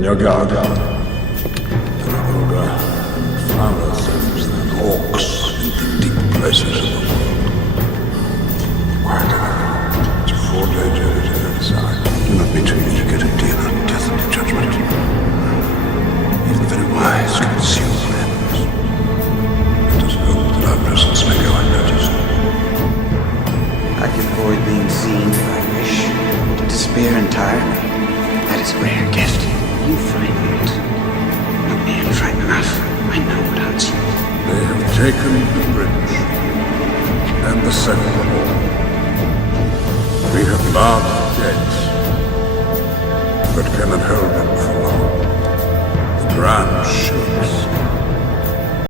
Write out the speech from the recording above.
on your guard. There are older, fouler things than orcs in the deep places of the world. Quiet enough. It's a 4-day journey to the other side. Do not be too eager to deal out death and judgment. Even the very wise can consume limbs. Let us hope that our presence may go unnoticed. I can avoid being seen if I wish. To despair entirely, that is a rare gift. You frightened. No man frightened enough. I know what hunts you. They have taken the bridge and the second wall. We have barred the gates, but cannot hold them for long. The ground shakes.